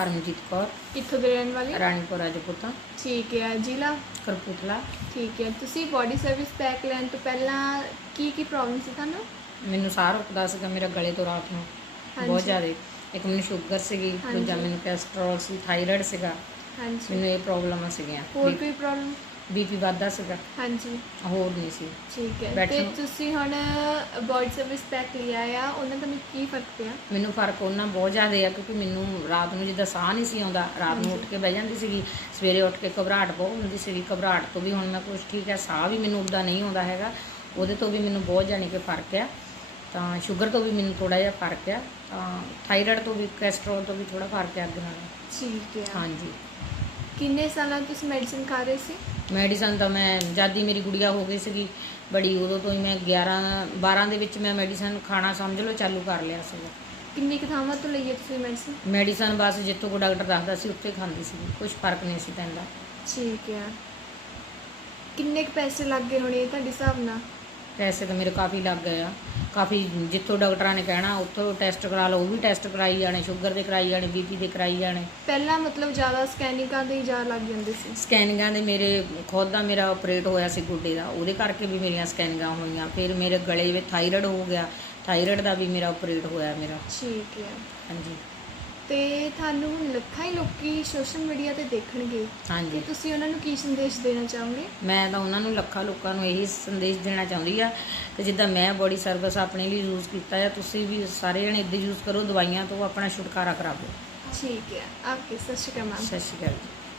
ਕਰਮਜੀਤ ਕੌਰ। ਕਿੱਥੋਂ ਦੇ ਰਹਿਣ ਵਾਲੇ? ਰਾਣੀਪੁਰ ਰਾਜਪੂਤਾਂ। ਠੀਕ ਹੈ ਜ਼ਿਲ੍ਹਾ? ਕਰਪੂਤਲਾ ਠੀਕ ਹੈ ਤੁਸੀਂ ਬੋਡੀ ਸਰਵਿਸ ਪੈਕ ਲੈਣ ਤੋਂ ਪਹਿਲਾਂ ਕੀ ਕੀ ਪ੍ਰੋਬਲਮ ਸੀ ਤੁਹਾਨੂੰ? ਮੈਨੂੰ ਸਾਹ ਰੁਕਦਾ ਸੀਗਾ ਮੇਰਾ ਗਲੇ ਤੋਂ ਰਾਤ ਨੂੰ। ਬਹੁਤ ਜ਼ਿਆਦਾ। ਇੱਕ ਮੈਨੂੰ ਸ਼ੂਗਰ ਸੀਗੀ। ਦੂਜਾ ਮੈਨੂੰ ਕੋਲੇਸਟ੍ਰੋਲ ਸੀ ਥਾਇਰਾਇਡ ਸੀਗਾ। ਹਾਂਜੀ। ਮੈਨੂੰ ਇਹ ਪ੍ਰੋਬਲਮਾਂ ਸੀਗੀਆਂ। ਹੋਰ ਕੋਈ ਪ੍ਰੋਬਲਮ ਬੀਪੀ ਵੱਧਦਾ ਸੀਗਾ। ਹਾਂਜੀ। ਹੋਰ ਨਹੀਂ ਸੀ। ਠੀਕ ਹੈ। ਤੇ ਤੁਸੀਂ ਹੁਣ ਬੋਡੀ ਸਰਵਿਸ ਪੈਕ ਲਿਆ ਆ ਉਹਨਾਂ ਦਾ ਮੈਨੂੰ ਕੀ ਫ਼ਰਕ ਪਿਆ? ਮੈਨੂੰ ਫ਼ਰਕ ਉਹਨਾਂ ਬਹੁਤ ਜ਼ਿਆਦਾ ਆ ਕਿਉਂਕਿ ਮੈਨੂੰ ਰਾਤ ਨੂੰ ਜਿੱਦਾਂ ਸਾਹ ਨਹੀਂ ਸੀ ਆਉਂਦਾ ਰਾਤ ਨੂੰ। ਉੱਠ ਕੇ ਬਹਿ ਜਾਂਦੀ ਸੀਗੀ ਸਵੇਰੇ ਉੱਠ ਕੇ ਘਬਰਾਹਟ ਬਹੁਤ ਹੁੰਦੀ ਸੀਗੀ ਘਬਰਾਹਟ ਤੋਂ ਵੀ ਹੁਣ ਮੈਂ ਕੁਝ ਠੀਕ ਹੈ ਸਾਹ ਵੀ ਮੈਨੂੰ ਉੱਦਾਂ ਨਹੀਂ ਆਉਂਦਾ ਹੈਗਾ ਉਹਦੇ ਤੋਂ ਵੀ ਮੈਨੂੰ ਬਹੁਤ ਜਾਣੀ ਕਿ ਫ਼ਰਕ ਆ। ਤਾਂ ਸ਼ੂਗਰ ਤੋਂ ਵੀ ਮੈਨੂੰ ਥੋੜਾ ਜਿਹਾ ਫ਼ਰਕ ਆ ਤਾਂ ਥਾਇਰਾਇਡ ਤੋਂ ਵੀ ਕੋਲੇਸਟ੍ਰੋਲ ਤੋਂ ਵੀ ਥੋੜਾ ਫ਼ਰਕ ਆ ਅੱਗੇ ਨਾਲੋਂ। ਠੀਕ ਹੈ ਹਾਂਜੀ। ਕਿੰਨੇ ਸਾਲਾਂ ਤੋਂ ਤੁਸੀਂ ਮੈਡੀਸਿਨ ਖਾ ਰਹੇ ਸੀ? ਮੈਡੀਸਨ ਤਾਂ ਮੈਂ ਜਦ ਦੀ ਮੇਰੀ ਗੁੜੀਆ ਹੋ ਗਈ ਸੀਗੀ ਬੜੀ ਉਦੋਂ ਤੋਂ ਹੀ ਮੈਂ 11 12 ਦੇ ਵਿੱਚ ਮੈਂ ਮੈਡੀਸਨ ਖਾਣਾ ਸਮਝ ਲਓ ਚਾਲੂ ਕਰ ਲਿਆ ਸੀਗਾ। ਕਿੰਨੀ ਕੁ ਥਾਵਾਂ ਤੋਂ ਲਈ ਹੈ ਤੁਸੀਂ ਮੈਡੀਸਿਨ ਮੈਡੀਸਨ ਬਸ ਜਿੱਥੋਂ ਕੋ ਡਾਕਟਰ ਦੱਸਦਾ ਸੀ ਉੱਥੇ ਖਾਂਦੀ ਸੀ ਕੁਝ ਫ਼ਰਕ ਨਹੀਂ ਸੀ ਪੈਂਦਾ। ਠੀਕ ਹੈ। ਕਿੰਨੇ ਕੁ ਪੈਸੇ ਲੱਗ ਹੋਣੇ ਤੁਹਾਡੇ ਹਿਸਾਬ ਨਾਲ? ਪੈਸੇ ਤਾਂ ਮੇਰੇ ਕਾਫੀ ਲੱਗ ਗਏ ਆ। ਕਾਫੀ ਜਿੱਥੋਂ ਡਾਕਟਰਾਂ ਨੇ ਕਹਿਣਾ ਉੱਥੋਂ ਟੈਸਟ ਕਰਾ ਲਓ ਉਹ ਵੀ ਟੈਸਟ ਕਰਾਈ ਜਾਣੇ ਸ਼ੂਗਰ ਦੇ ਕਰਾਈ ਜਾਣੇ ਬੀਪੀ ਦੇ ਕਰਾਈ ਜਾਣੇ। ਪਹਿਲਾਂ ਮਤਲਬ ਜ਼ਿਆਦਾ ਸਕੈਨਿੰਗਾਂ ਦੇ ਹੀ ਜਾ ਲੱਗ ਜਾਂਦੇ ਸੀ। ਸਕੈਨਿੰਗਾਂ ਦੇ ਮੇਰੇ ਖੁਦ ਦਾ ਮੇਰਾ ਆਪਰੇਟ ਹੋਇਆ ਸੀ ਗੁੱਡੇ ਦਾ ਉਹਦੇ ਕਰਕੇ ਵੀ ਮੇਰੀਆਂ ਸਕੈਨਿੰਗਾਂ ਹੋਈਆਂ। ਫਿਰ ਮੇਰੇ ਗਲੇ ਵਿੱਚ ਥਾਇਰਾਇਡ ਹੋ ਗਿਆ ਥਾਇਰਾਇਡ ਦਾ ਵੀ ਮੇਰਾ ਆਪਰੇਟ ਹੋਇਆ ਮੇਰਾ। ਠੀਕ ਹੈ। ਹਾਂਜੀ। ਤੇ ਤੁਹਾਨੂੰ ਹੁਣ ਲੱਖਾਂ ਹੀ ਲੋਕੀ ਸੋਸ਼ਲ ਮੀਡੀਆ ਤੇ ਦੇਖਣਗੇ ਤੇ ਹਾਂਜੀ। ਤੁਸੀਂ ਉਹਨਾਂ ਨੂੰ ਕੀ ਸੰਦੇਸ਼ ਦੇਣਾ ਚਾਹੋਗੇ? ਮੈਂ ਤਾਂ ਉਹਨਾਂ ਨੂੰ ਲੱਖਾਂ ਲੋਕਾਂ ਨੂੰ ਇਹੀ ਸੰਦੇਸ਼ ਦੇਣਾ ਚਾਹੁੰਦੀ ਆ ਕਿ ਜਿੱਦਾਂ ਮੈਂ ਬੋਡੀ ਸਰਵਿਸ ਆਪਣੇ ਲਈ ਯੂਜ਼ ਕੀਤਾ ਆ ਤੁਸੀਂ ਵੀ ਸਾਰੇ ਜਣੇ ਇੱਦਾਂ ਯੂਜ਼ ਕਰੋ ਦਵਾਈਆਂ ਤੋਂ ਆਪਣਾ ਛੁਟਕਾਰਾ ਕਰਾਵੋ ਠੀਕ ਹੈ। ਓਕੇ ਸਤਿ ਸ਼੍ਰੀ ਅਕਾਲ ਮੈਮ ਸਤਿ ਸ਼੍ਰੀ ਅਕਾਲ ਜੀ।